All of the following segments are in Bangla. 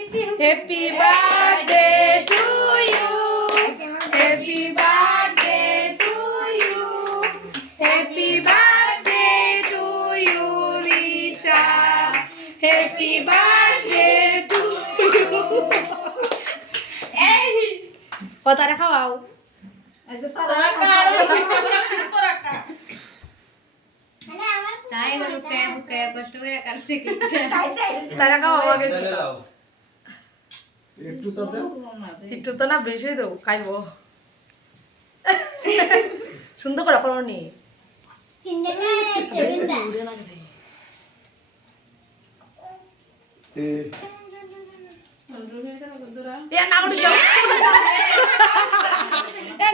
Happy birthday to you, happy birthday to you, happy birthday to you Richa, happy birthday to you. এই ওটারে খাওয়াও। তাই বলো কে কষ্ট করে কাটছে কি তারা খাওয়াও আগে তাহলে দাও। একটু তো দাও। একটু তো না বেশি দেবো খাইবো। সুন্দর করে করনি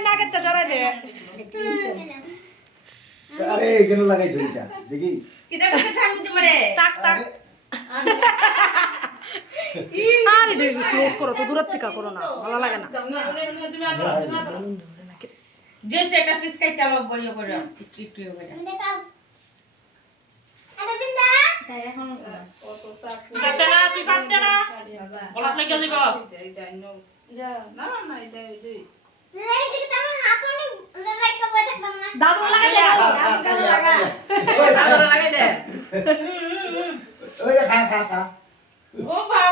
নাকেরটা সরাই দে। আরে কেন লাগাইছো এটা দেখি টাক টাক আরে ক্লোজ করো তো, দূরের থেকে করো না, ভালো লাগে না। জেসে একটা ফিস কাইটা লব ইয়ে করে একটু একটু ইয়ে করে তাই এখন পারতে না তুই পারতে না বাবা বলা থেকে দিব দাদু লাগাই দে, লাগাই দে ওই খা খা খা ও বাবা